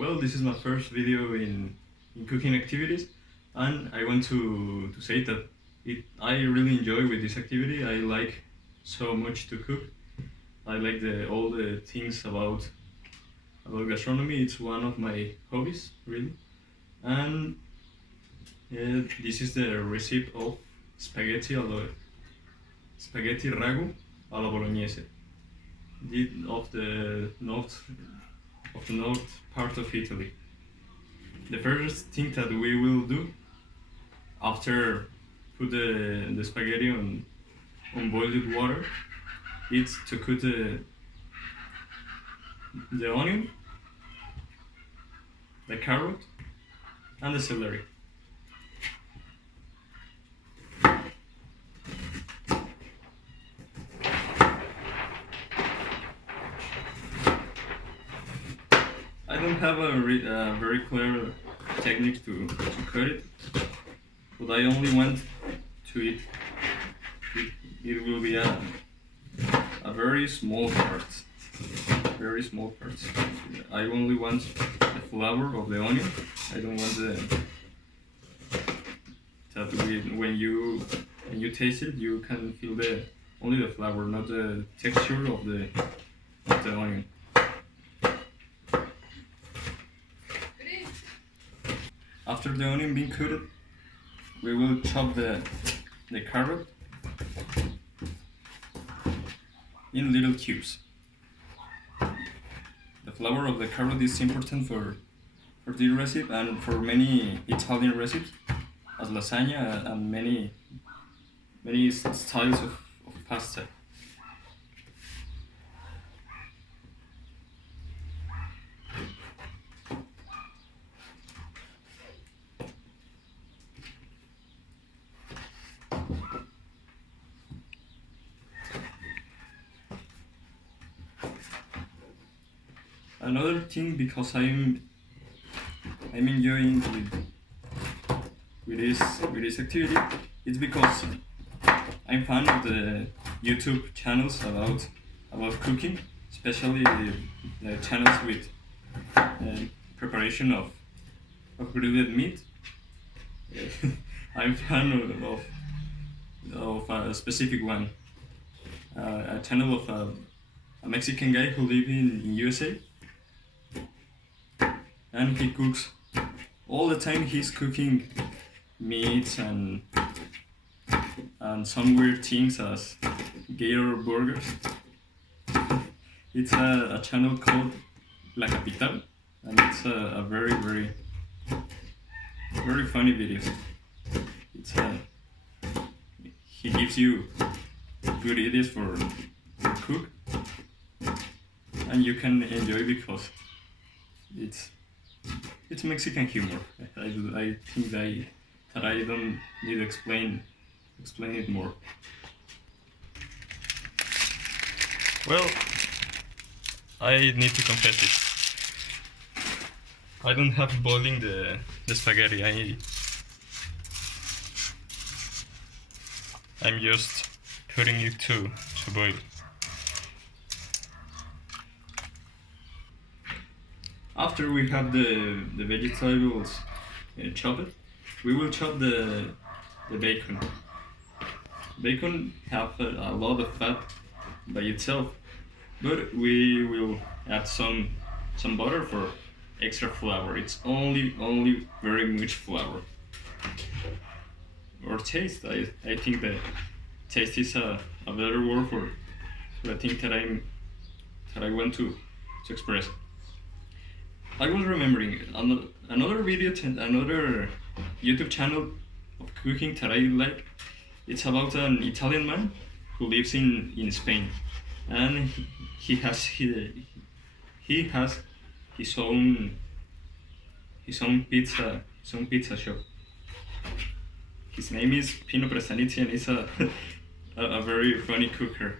Well, this is my first video in cooking activities, and I want to say that I really enjoy with this activity. I like so much to cook. I like all the things about gastronomy. It's one of my hobbies, really. And this is the recipe of spaghetti ragu alla bolognese, of the north part of Italy. The first thing that we will do after put the spaghetti on boiled water is to cut the onion, the carrot, and the celery. I don't have a very clear technique to cut it, but I only want to eat. It will be a very small part. Very small parts. I only want the flavor of the onion. I don't want when you taste it, you can feel only the flavor, not the texture of the onion. After the onion being coated, we will chop the carrot in little cubes. The flavor of the carrot is important for this recipe and for many Italian recipes, as lasagna and many styles of pasta. Another thing, because I'm enjoying with this activity, it's because I'm fan of the YouTube channels about cooking, especially the channels with preparation of grilled meat. I'm fan of a specific one, a channel of a Mexican guy who lives in USA. And he cooks all the time. He's cooking meats and some weird things as gator burgers. It's a channel called La Capital, and it's a very funny videos. He gives you good ideas for cook, and you can enjoy because it's Mexican humor. I think that I don't need to explain it more. Well, I need to confess it. I don't have boiling the spaghetti. I'm just putting it to boil. After we have the vegetables chopped, we will chop the bacon. Bacon have a lot of fat by itself, but we will add some butter for extra flavor. It's only very much flavor. Or taste. I think that taste is a better word for the thing that I want to express. I was remembering another video, another YouTube channel of cooking that I like. It's about an Italian man who lives in Spain, and he has his own pizza shop. His name is Pino Prestanizzi, and he's a very funny cooker.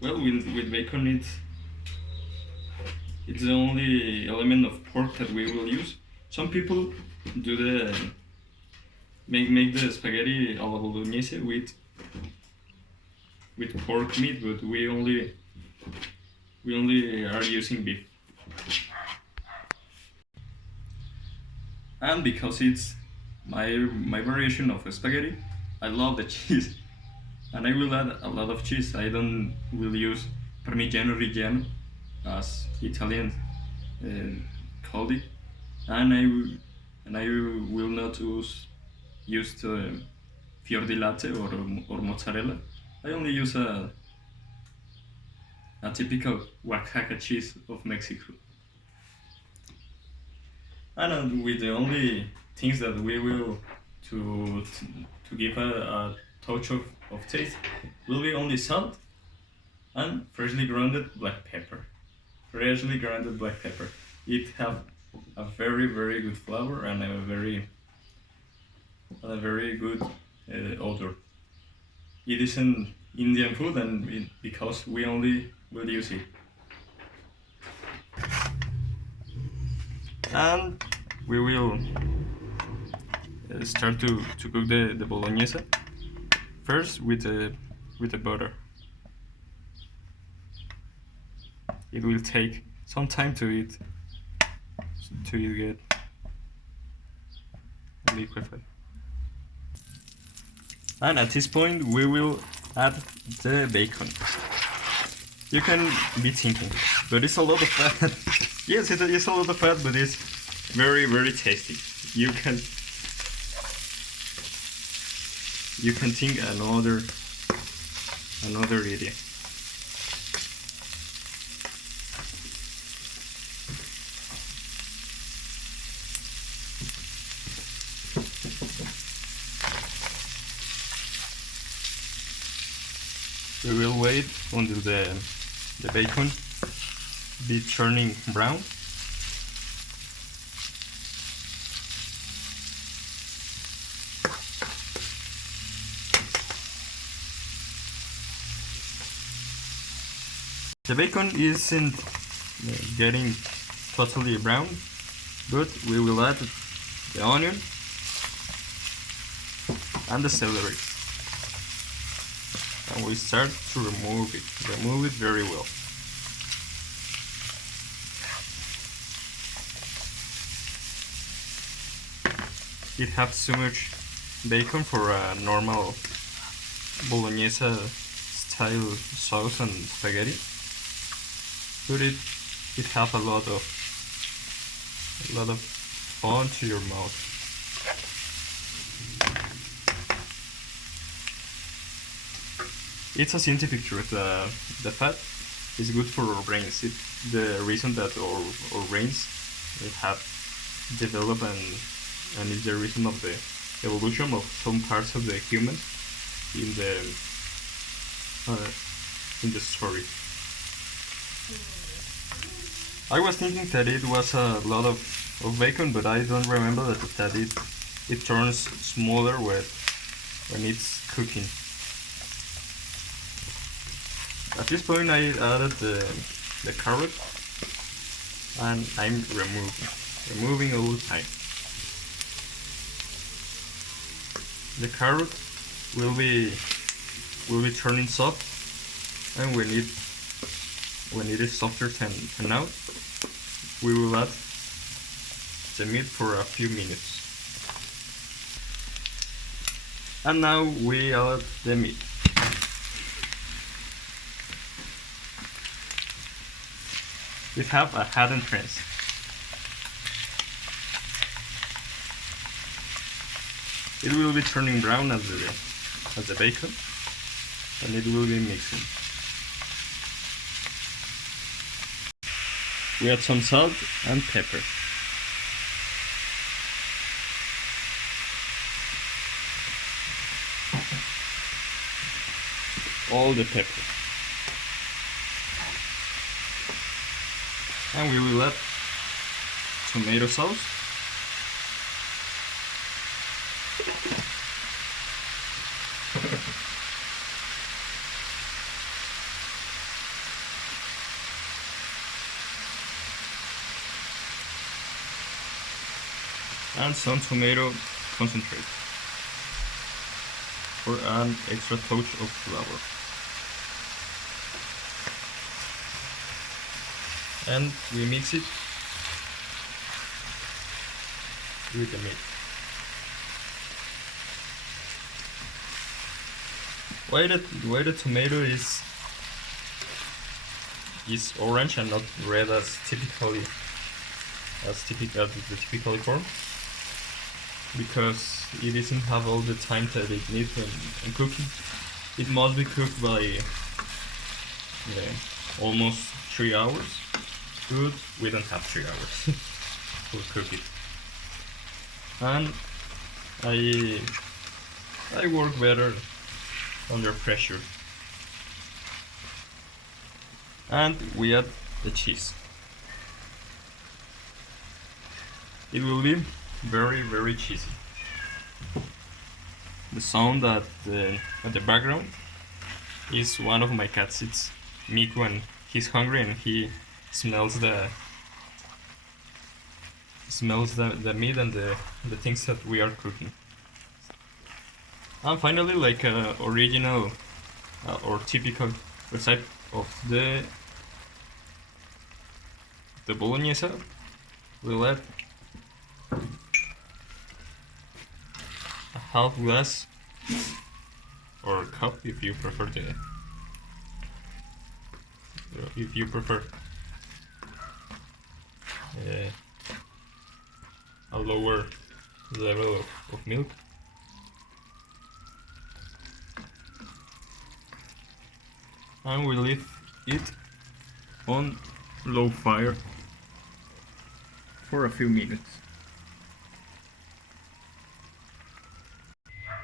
Well, with bacon, it's the only element of pork that we will use. Some people do make the spaghetti alla bolognese with pork meat, but we only we only are using beef. And because it's my variation of spaghetti, I love the cheese, and I will add a lot of cheese. I don't will use Parmigiano Reggiano, as Italians called it, and I will not use fior di latte or mozzarella. I only use a typical Oaxaca cheese of Mexico. And with the only things that we will to to give a touch of taste will be only salt and freshly grounded black pepper. Freshly grounded black pepper. It have a very good flavor and a very good odor. It is an Indian food, and because we only will use it. And we will start to cook the bolognese first with the butter. It will take some time to get liquefied. And at this point we will add the bacon. You can be thinking, but it's a lot of fat. Yes, it is a lot of fat, but it's very tasty. You can think another idea. We will wait until the bacon be turning brown. The bacon isn't getting totally brown, but we will add the onion and the celery. And we start to remove it very well. It has too much bacon for a normal bolognese style sauce and spaghetti, but it has a lot of fun to your mouth. It's a scientific truth. The fat is good for our brains. It's the reason that our brains have developed, and it's the reason of the evolution of some parts of the human in the story. I was thinking that it was a lot of bacon, but I don't remember that it turns smaller when it's cooking. At this point I added the carrot, and I'm removing all the time. The carrot will be turning soft, and when it is softer than now, we will add the meat for a few minutes. And now we add the meat. We have a hidden trend. It will be turning brown as the bacon, and it will be mixing. We add some salt and pepper. All the pepper. And we will add tomato sauce. And some tomato concentrate for an extra touch of flavor. and we mix it with the meat. Why the tomato is orange and not red as the typical corn, because it doesn't have all the time that it needs in cooking. It must be cooked by almost 3 hours. But we don't have 3 hours to cook it. And I work better under pressure. And we add the cheese. It will be very, very cheesy. The sound at the background is one of my cats. It's Miku, and he's hungry and he smells the meat and the things that we are cooking. And finally, like original or typical recipe of the bolognese, we'll add a half glass or cup if you prefer a lower level of milk. And we leave it on low fire for a few minutes.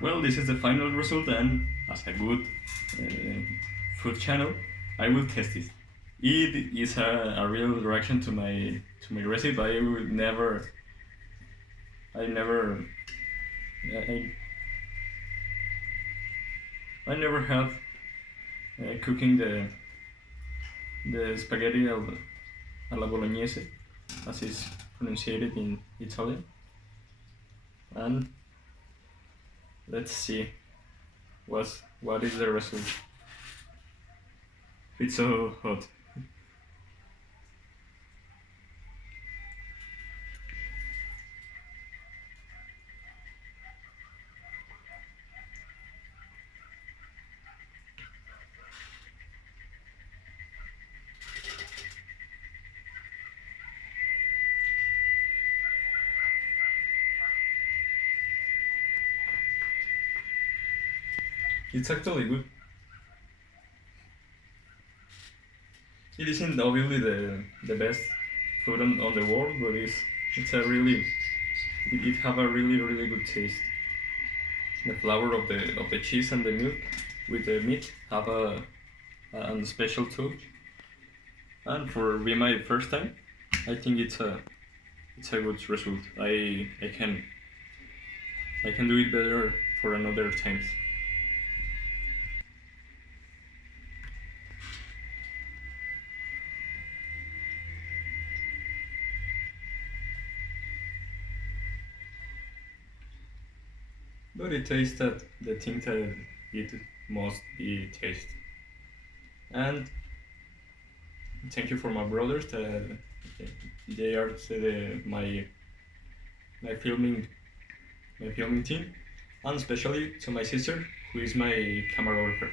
Well, this is the final result, and as a good food channel, I will test it. It is a real reaction to my recipe. I would never I have cooking the spaghetti alla bolognese, as is pronounced in Italian. And let's see what is the result. It's so hot. It's actually good. It isn't obviously the best food on the world, but it's a really it have a really good taste. The flavor of the cheese and the milk with the meat have a special touch. And for being my first time, I think it's a good result. I can do it better for another times. But it tastes that the thing that it must be taste. And thank you for my brothers that they are my filming team, and especially to my sister, who is my cameraographer.